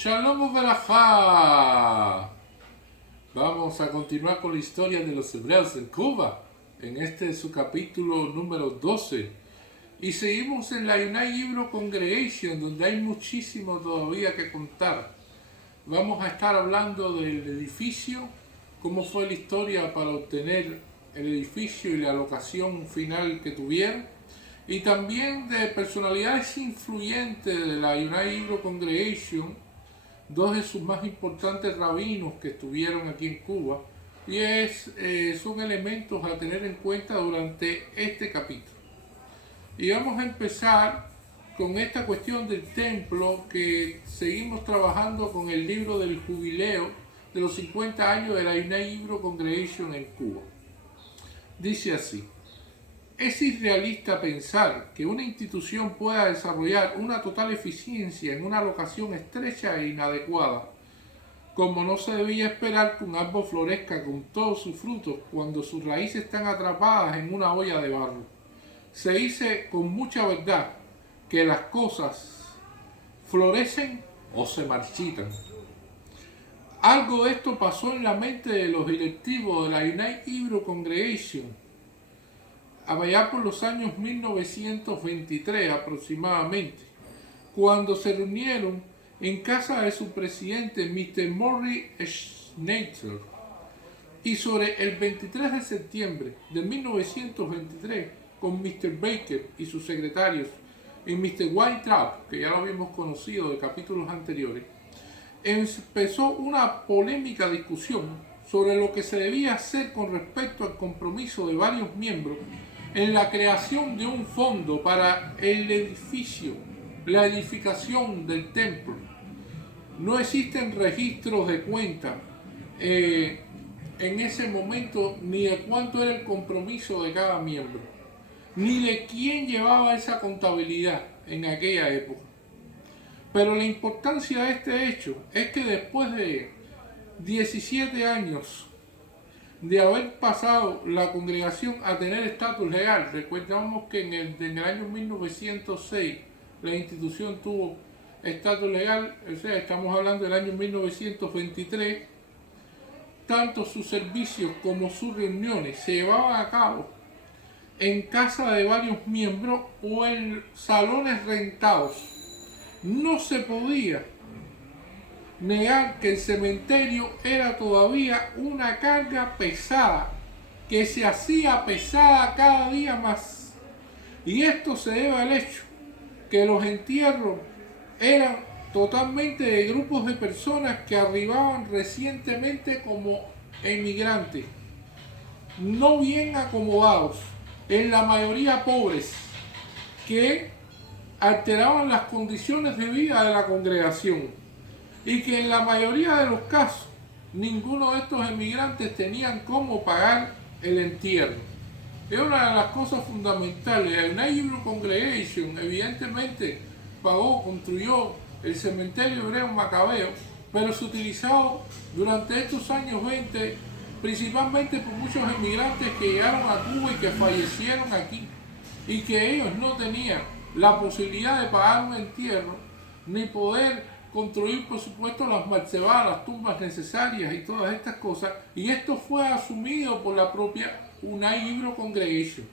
Shalom Uberajá. Vamos a continuar con la historia de los hebreos en Cuba. En este es su capítulo número 12. Y seguimos en la United Hebrew Congregation, donde hay muchísimo todavía que contar. Vamos a estar hablando del edificio, cómo fue la historia para obtener el edificio y la locación final que tuvieron. Y también de personalidades influyentes de la United Hebrew Congregation, dos de sus más importantes rabinos que estuvieron aquí en Cuba, y son elementos a tener en cuenta durante este capítulo. Y vamos a empezar con esta cuestión del templo, que seguimos trabajando con el libro del jubileo de los 50 años de la United Hebrew Congregation en Cuba. Dice así: es irrealista pensar que una institución pueda desarrollar una total eficiencia en una locación estrecha e inadecuada, como no se debía esperar que un árbol florezca con todos sus frutos cuando sus raíces están atrapadas en una olla de barro. Se dice con mucha verdad que las cosas florecen o se marchitan. Algo de esto pasó en la mente de los directivos de la United Hebrew Congregation allá por los años 1923 aproximadamente, cuando se reunieron en casa de su presidente, Mr. Morris Schneider, y sobre el 23 de septiembre de 1923, con Mr. Baker y sus secretarios, y Mr. Weintraub, que ya lo habíamos conocido de capítulos anteriores, empezó una polémica discusión sobre lo que se debía hacer con respecto al compromiso de varios miembros en la creación de un fondo para el edificio, la edificación del templo. No existen registros de cuenta en ese momento, ni de cuánto era el compromiso de cada miembro, ni de quién llevaba esa contabilidad en aquella época. Pero la importancia de este hecho es que después de 17 años de haber pasado la congregación a tener estatus legal, recordamos que en el año 1906 la institución tuvo estatus legal, o sea, estamos hablando del año 1923, tanto sus servicios como sus reuniones se llevaban a cabo en casa de varios miembros o en salones rentados. No se podía negar que el cementerio era todavía una carga pesada, que se hacía pesada cada día más. Y esto se debe al hecho que los entierros eran totalmente de grupos de personas que arribaban recientemente como emigrantes, no bien acomodados, en la mayoría pobres, que alteraban las condiciones de vida de la congregación, y que en la mayoría de los casos ninguno de estos emigrantes tenían cómo pagar el entierro. Es una de las cosas fundamentales. La United Hebrew Congregation evidentemente construyó el cementerio hebreo Macabeo, pero se utilizó durante estos años 20 principalmente por muchos emigrantes que llegaron a Cuba y que fallecieron aquí, y que ellos no tenían la posibilidad de pagar un entierro ni poder construir, por supuesto, las marcebadas, las tumbas necesarias y todas estas cosas, y esto fue asumido por la propia United Hebrew Congregation.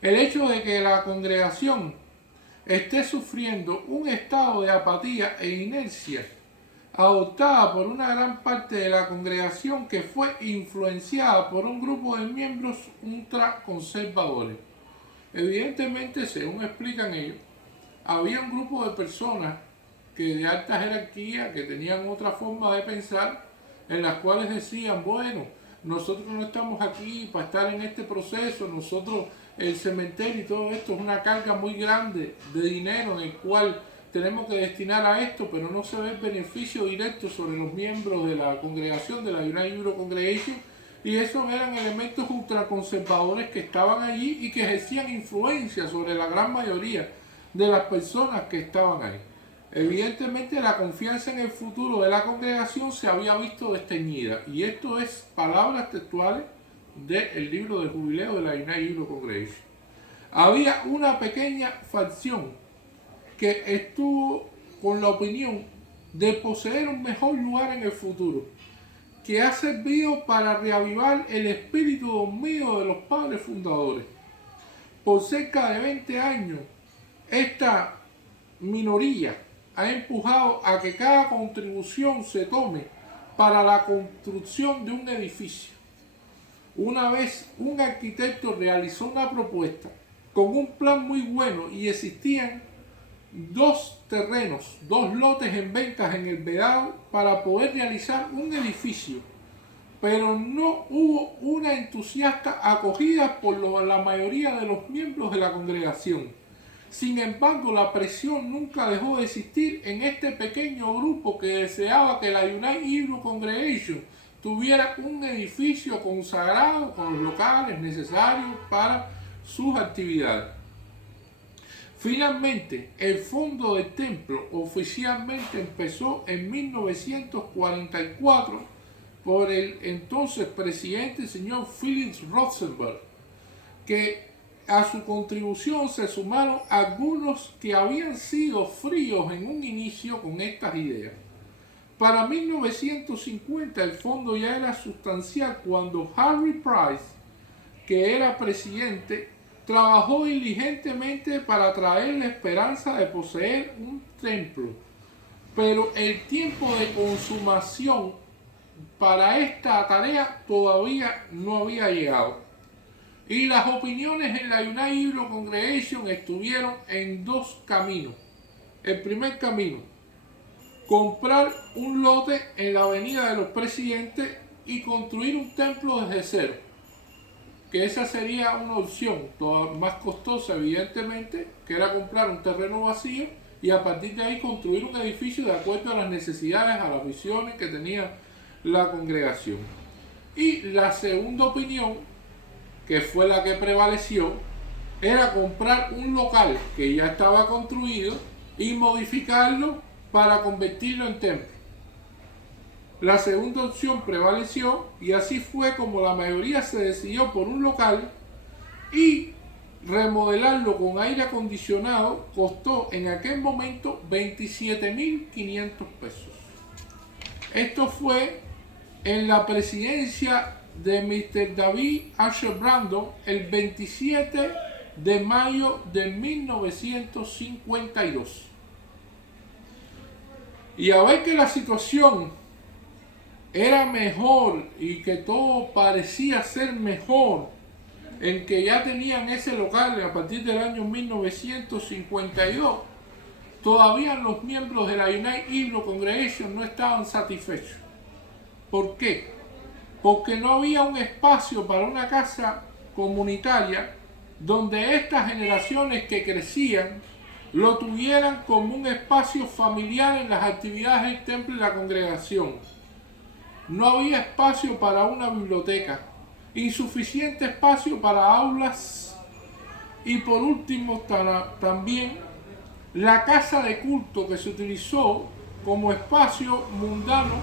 El hecho de que la congregación esté sufriendo un estado de apatía e inercia adoptada por una gran parte de la congregación, que fue influenciada por un grupo de miembros ultraconservadores. Evidentemente, según explican ellos, había un grupo de personas que de alta jerarquía, que tenían otra forma de pensar, en las cuales decían: bueno, nosotros no estamos aquí para estar en este proceso, nosotros, el cementerio y todo esto es una carga muy grande de dinero en el cual tenemos que destinar a esto, pero no se ve el beneficio directo sobre los miembros de la congregación, de la United Hebrew Congregation, y esos eran elementos ultraconservadores que estaban allí y que ejercían influencia sobre la gran mayoría de las personas que estaban ahí. Evidentemente, la confianza en el futuro de la congregación se había visto desteñida, y esto es palabras textuales del libro del jubileo de la United Hebrew Congregation. Había una pequeña facción que estuvo con la opinión de poseer un mejor lugar en el futuro, que ha servido para reavivar el espíritu dormido de los padres fundadores. Por cerca de 20 años, esta minoría ha empujado a que cada contribución se tome para la construcción de un edificio. Una vez un arquitecto realizó una propuesta con un plan muy bueno y existían 2 terrenos, 2 lotes en ventas en el Vedado para poder realizar un edificio, pero no hubo una entusiasta acogida por la mayoría de los miembros de la congregación. Sin embargo, la presión nunca dejó de existir en este pequeño grupo que deseaba que la United Hebrew Congregation tuviera un edificio consagrado con los locales necesarios para sus actividades. Finalmente, el fondo del templo oficialmente empezó en 1944 por el entonces presidente señor Philip Rosenberg, que a su contribución se sumaron algunos que habían sido fríos en un inicio con estas ideas. Para 1950 el fondo ya era sustancial cuando Harry Price, que era presidente, trabajó diligentemente para traer la esperanza de poseer un templo, pero el tiempo de consumación para esta tarea todavía no había llegado. Y las opiniones en la United Hebrew Congregation estuvieron en 2 caminos. El primer camino, comprar un lote en la Avenida de los Presidentes y construir un templo desde cero, que esa sería una opción más costosa evidentemente, que era comprar un terreno vacío y a partir de ahí construir un edificio de acuerdo a las necesidades, a las visiones que tenía la congregación. Y la segunda opinión, que fue la que prevaleció, era comprar un local que ya estaba construido y modificarlo para convertirlo en templo. La segunda opción prevaleció y así fue como la mayoría se decidió por un local, y remodelarlo con aire acondicionado costó en aquel momento 27.500 pesos. Esto fue en la presidencia de Mr. David Asher Brandon el 27 de mayo de 1952. Y a ver que la situación era mejor y que todo parecía ser mejor, en que ya tenían ese local a partir del año 1952, todavía los miembros de la United Hebrew Congregation no estaban satisfechos. ¿Por qué? Porque no había un espacio para una casa comunitaria donde estas generaciones que crecían lo tuvieran como un espacio familiar en las actividades del templo y la congregación. No había espacio para una biblioteca, insuficiente espacio para aulas y por último también la casa de culto que se utilizó como espacio mundano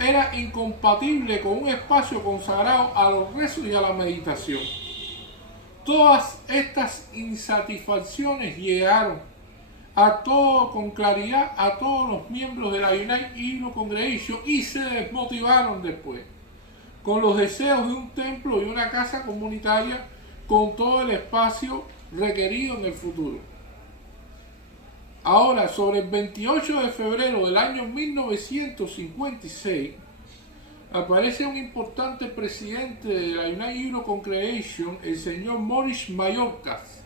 era incompatible con un espacio consagrado a los rezos y a la meditación. Todas estas insatisfacciones llegaron con claridad a todos los miembros de la United Hebrew Congregation y se desmotivaron después, con los deseos de un templo y una casa comunitaria con todo el espacio requerido en el futuro. Ahora, sobre el 28 de febrero del año 1956, aparece un importante presidente de la United Hebrew Congregation, el señor Morris Mayorkas.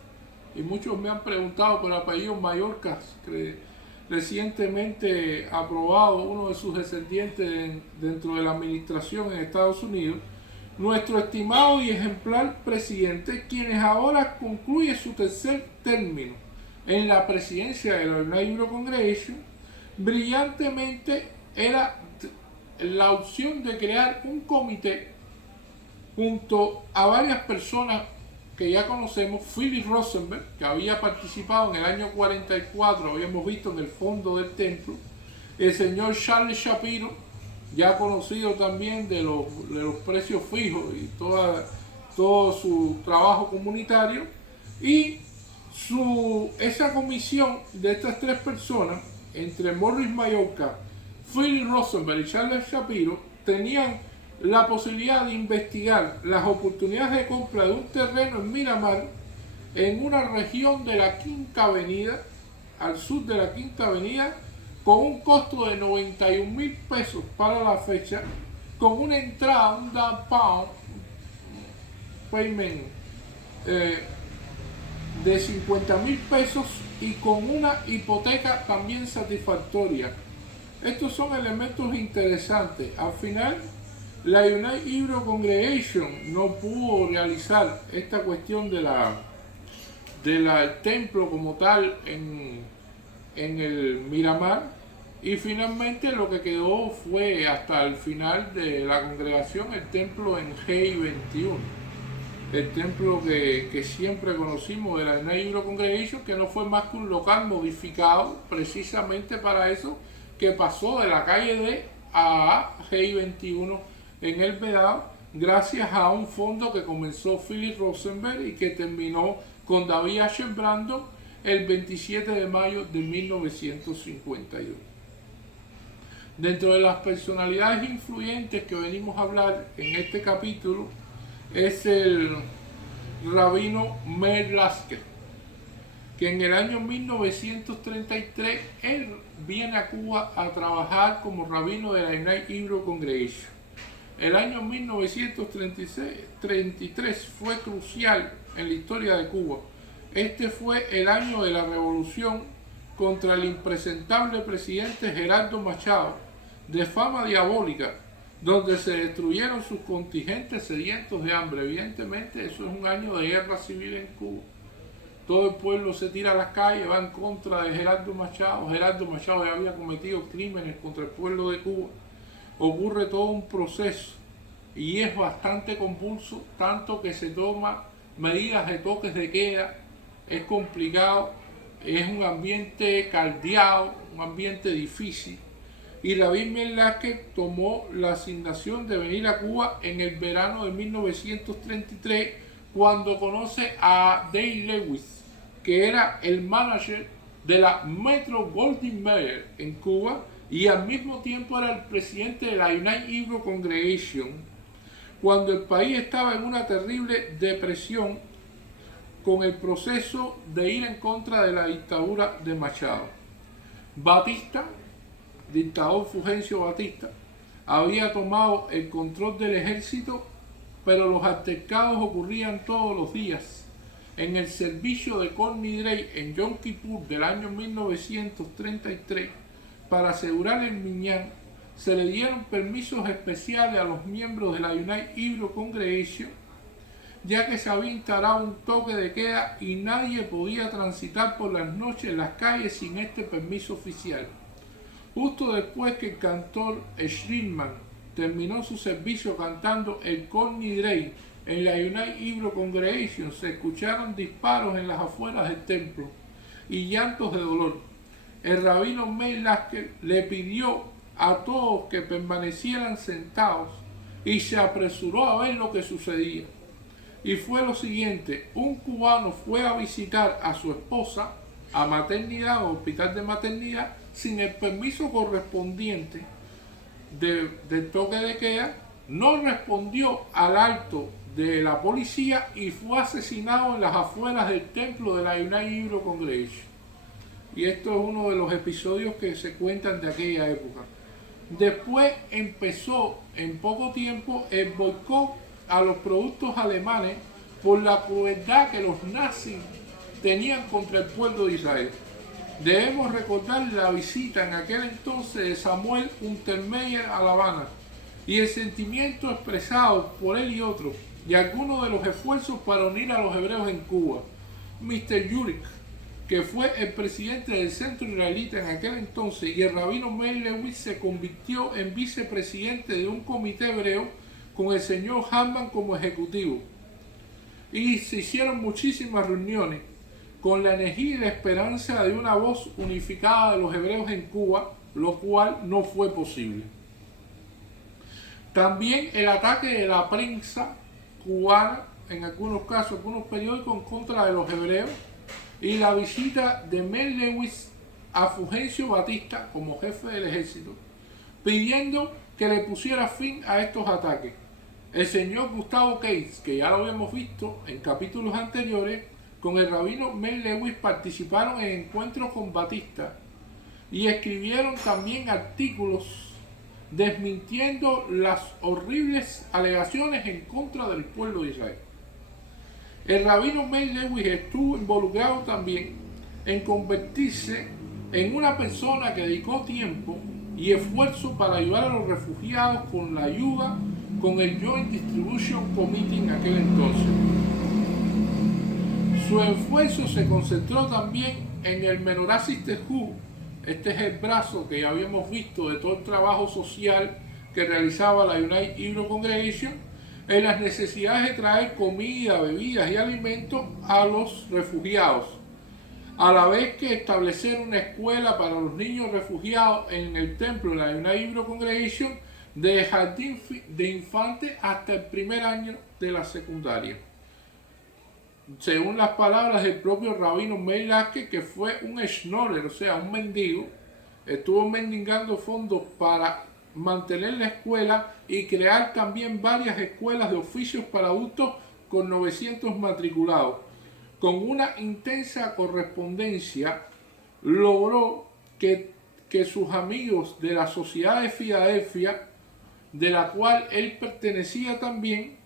Y muchos me han preguntado por el apellido Mayorkas, que recientemente ha aprobado uno de sus descendientes dentro de la administración en Estados Unidos. Nuestro estimado y ejemplar presidente, quien ahora concluye su tercer término en la presidencia de la United Hebrew Congregation, brillantemente era la opción de crear un comité junto a varias personas que ya conocemos. Philip Rosenberg, que había participado en el año 44, habíamos visto en el fondo del templo, el señor Charles Shapiro, ya conocido también de los precios fijos y todo su trabajo comunitario, y esa comisión de estas 3 personas, entre Morris Mayorkas, Philip Rosenberg y Charles Shapiro tenían la posibilidad de investigar las oportunidades de compra de un terreno en Miramar, en una región de la Quinta Avenida, al sur de la Quinta Avenida, con un costo de 91,000 pesos para la fecha, con una entrada, un down payment de 50,000 pesos y con una hipoteca también satisfactoria. Estos son elementos interesantes. Al final, la United Hebrew Congregation no pudo realizar esta cuestión del templo como tal en el Miramar, y finalmente lo que quedó fue hasta el final de la congregación el templo en Gey 21, el templo que siempre conocimos de la United Hebrew Congregation, que no fue más que un local modificado precisamente para eso, que pasó de la calle D a Gey 21 en el Vedado, gracias a un fondo que comenzó Philip Rosenberg y que terminó con David H. Brandon el 27 de mayo de 1952. Dentro de las personalidades influyentes que venimos a hablar en este capítulo es el rabino Meir Lasker, que en el año 1933 él viene a Cuba a trabajar como rabino de la United Hebrew Congregation. El año 1933 fue crucial en la historia de Cuba. Este fue el año de la revolución contra el impresentable presidente Gerardo Machado, de fama diabólica, donde se destruyeron sus contingentes sedientos de hambre. Evidentemente eso es un año de guerra civil en Cuba. Todo el pueblo se tira a las calles, va en contra de Gerardo Machado. Gerardo Machado ya había cometido crímenes contra el pueblo de Cuba. Ocurre todo un proceso y es bastante convulso, tanto que se toman medidas de toques de queda. Es complicado, es un ambiente caldeado, un ambiente difícil. Y David Meir Lasker tomó la asignación de venir a Cuba en el verano de 1933, cuando conoce a Dave Lewis, que era el manager de la Metro Goldwyn Mayer en Cuba, y al mismo tiempo era el presidente de la United Hebrew Congregation, cuando el país estaba en una terrible depresión con el proceso de ir en contra de la dictadura de Machado. Batista, dictador Fulgencio Batista, había tomado el control del ejército, pero los altercados ocurrían todos los días. En el servicio de Corny Drey en Yom Kippur del año 1933, para asegurar el Minyan, se le dieron permisos especiales a los miembros de la United Hebrew Congregation, ya que se había instalado un toque de queda y nadie podía transitar por las noches en las calles sin este permiso oficial. Justo después que el cantor Schliemann terminó su servicio cantando el Corny Drey en la United Hebrew Congregation, se escucharon disparos en las afueras del templo y llantos de dolor. El rabino Meir Lasker le pidió a todos que permanecieran sentados y se apresuró a ver lo que sucedía. Y fue lo siguiente: un cubano fue a visitar a su esposa a maternidad o hospital de maternidad sin el permiso correspondiente del toque de queda, no respondió al alto de la policía y fue asesinado en las afueras del templo de la United Hebrew Congregation. Y esto es uno de los episodios que se cuentan de aquella época. Después empezó en poco tiempo el boicot a los productos alemanes por la crueldad que los nazis tenían contra el pueblo de Israel. Debemos recordar la visita en aquel entonces de Samuel Untermeyer a La Habana y el sentimiento expresado por él y otros, y algunos de los esfuerzos para unir a los hebreos en Cuba. Mr. Yurik, que fue el presidente del centro israelita en aquel entonces, y el rabino Meir Lewis se convirtió en vicepresidente de un comité hebreo con el señor Hartman como ejecutivo. Y se hicieron muchísimas reuniones con la energía y la esperanza de una voz unificada de los hebreos en Cuba, lo cual no fue posible. También el ataque de la prensa cubana, en algunos casos, algunos periódicos, en contra de los hebreos, y la visita de Meir Lewis a Fulgencio Batista como jefe del ejército, pidiendo que le pusiera fin a estos ataques. El señor Gustavo Keys, que ya lo habíamos visto en capítulos anteriores, con el rabino Mel Lewis participaron en encuentros con Batista y escribieron también artículos desmintiendo las horribles alegaciones en contra del pueblo de Israel. El rabino Mel Lewis estuvo involucrado también en convertirse en una persona que dedicó tiempo y esfuerzo para ayudar a los refugiados con la ayuda con el Joint Distribution Committee en aquel entonces. Su esfuerzo se concentró también en el Menorah Sisterhood. Este es el brazo que ya habíamos visto de todo el trabajo social que realizaba la United Hebrew Congregation en las necesidades de traer comida, bebidas y alimentos a los refugiados, a la vez que establecer una escuela para los niños refugiados en el templo de la United Hebrew Congregation de jardín de infantes hasta el primer año de la secundaria. Según las palabras del propio rabino Meir Lasker, que fue un schnorrer, o sea, un mendigo, estuvo mendigando fondos para mantener la escuela y crear también varias escuelas de oficios para adultos con 900 matriculados. Con una intensa correspondencia logró que sus amigos de la Sociedad de Filadelfia, de la cual él pertenecía también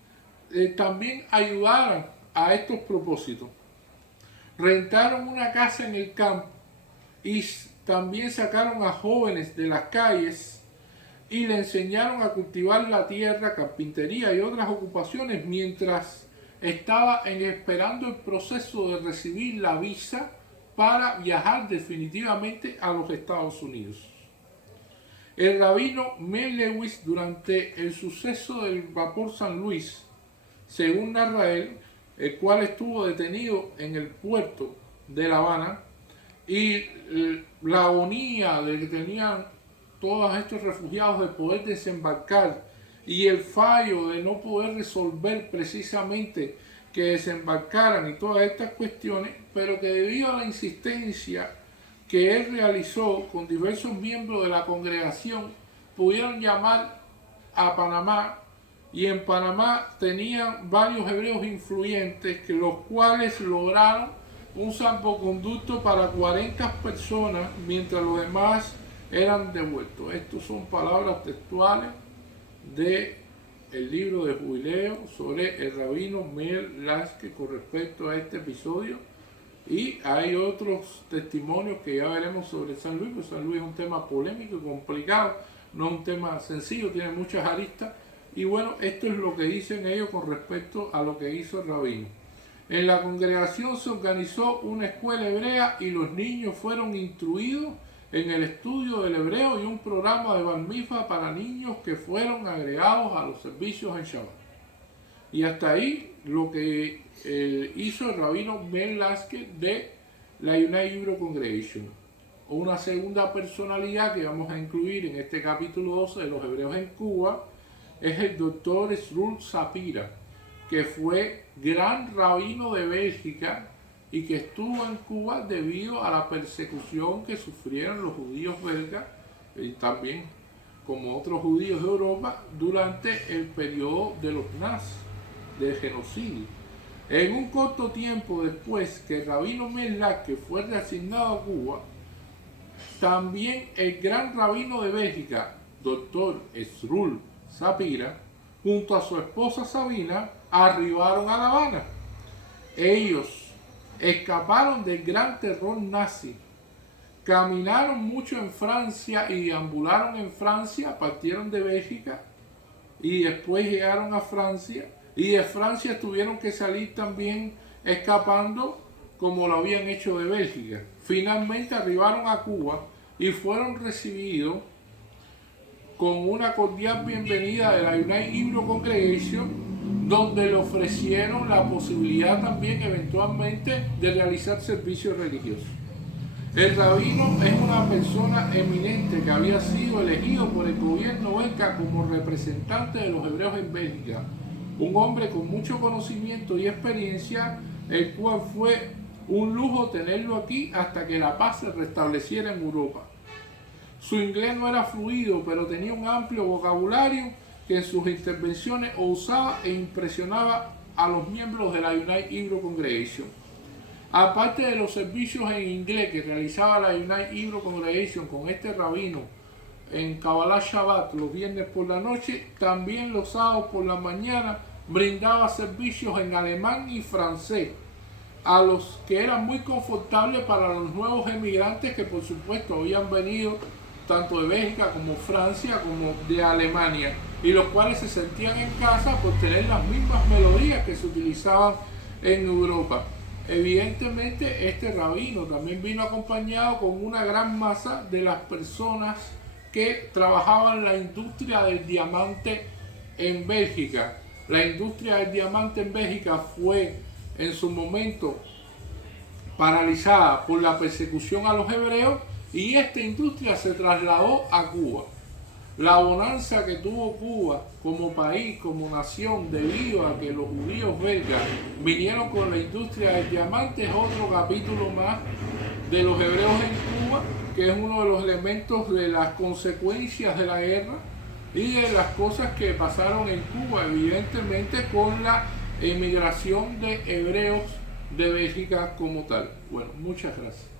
ayudaran a estos propósitos. Rentaron una casa en el campo y también sacaron a jóvenes de las calles y le enseñaron a cultivar la tierra, carpintería y otras ocupaciones mientras estaba esperando el proceso de recibir la visa para viajar definitivamente a los Estados Unidos. El rabino Mel Lewis, durante el suceso del vapor San Luis, según narra él, el cual estuvo detenido en el puerto de La Habana, y la agonía de que tenían todos estos refugiados de poder desembarcar y el fallo de no poder resolver precisamente que desembarcaran y todas estas cuestiones, pero que debido a la insistencia que él realizó con diversos miembros de la congregación, pudieron llamar a Panamá, y en Panamá tenían varios hebreos influyentes, que los cuales lograron un salvoconducto para 40 personas, mientras los demás eran devueltos. Estas son palabras textuales del libro de Jubileo sobre el rabino Meir Lasker con respecto a este episodio. Y hay otros testimonios que ya veremos sobre San Luis, porque San Luis es un tema polémico y complicado, no un tema sencillo, tiene muchas aristas. Y bueno, esto es lo que dicen ellos con respecto a lo que hizo el rabino. En la congregación se organizó una escuela hebrea y los niños fueron instruidos en el estudio del hebreo y un programa de Bar Mitzvah para niños que fueron agregados a los servicios en Shabbat. Y hasta ahí lo que hizo el rabino Mel Lasker de la United Hebrew Congregation. Una segunda personalidad que vamos a incluir en este capítulo 12 de los hebreos en Cuba es el doctor Srul Sapira, que fue gran rabino de Bélgica y que estuvo en Cuba debido a la persecución que sufrieron los judíos belgas y también como otros judíos de Europa durante el periodo de los nazis, del genocidio. En un corto tiempo después que el rabino Meir Lasker fue reasignado a Cuba, también el gran rabino de Bélgica, doctor Srul Sapira, junto a su esposa Sabina, arribaron a La Habana. Ellos escaparon del gran terror nazi, caminaron mucho en Francia y deambularon en Francia, partieron de Bélgica y después llegaron a Francia, y de Francia tuvieron que salir también escapando como lo habían hecho de Bélgica. Finalmente arribaron a Cuba y fueron recibidos con una cordial bienvenida de la United Hebrew Congregation, donde le ofrecieron la posibilidad también eventualmente de realizar servicios religiosos. El rabino es una persona eminente que había sido elegido por el gobierno belga como representante de los hebreos en Bélgica, un hombre con mucho conocimiento y experiencia, el cual fue un lujo tenerlo aquí hasta que la paz se restableciera en Europa. Su inglés no era fluido, pero tenía un amplio vocabulario que en sus intervenciones usaba e impresionaba a los miembros de la United Hebrew Congregation. Aparte de los servicios en inglés que realizaba la United Hebrew Congregation con este rabino en Kabbalah Shabbat los viernes por la noche, también los sábados por la mañana brindaba servicios en alemán y francés, a los que eran muy confortables para los nuevos emigrantes que por supuesto habían venido tanto de Bélgica como Francia como de Alemania, y los cuales se sentían en casa por tener las mismas melodías que se utilizaban en Europa. Evidentemente este rabino también vino acompañado con una gran masa de las personas que trabajaban en la industria del diamante en Bélgica. La industria del diamante en Bélgica fue en su momento paralizada por la persecución a los hebreos y esta industria se trasladó a Cuba. La bonanza que tuvo Cuba como país, como nación, debido a que los judíos belgas vinieron con la industria del diamante, es otro capítulo más de los hebreos en Cuba, que es uno de los elementos de las consecuencias de la guerra y de las cosas que pasaron en Cuba, evidentemente con la emigración de hebreos de Bélgica como tal. Bueno, muchas gracias.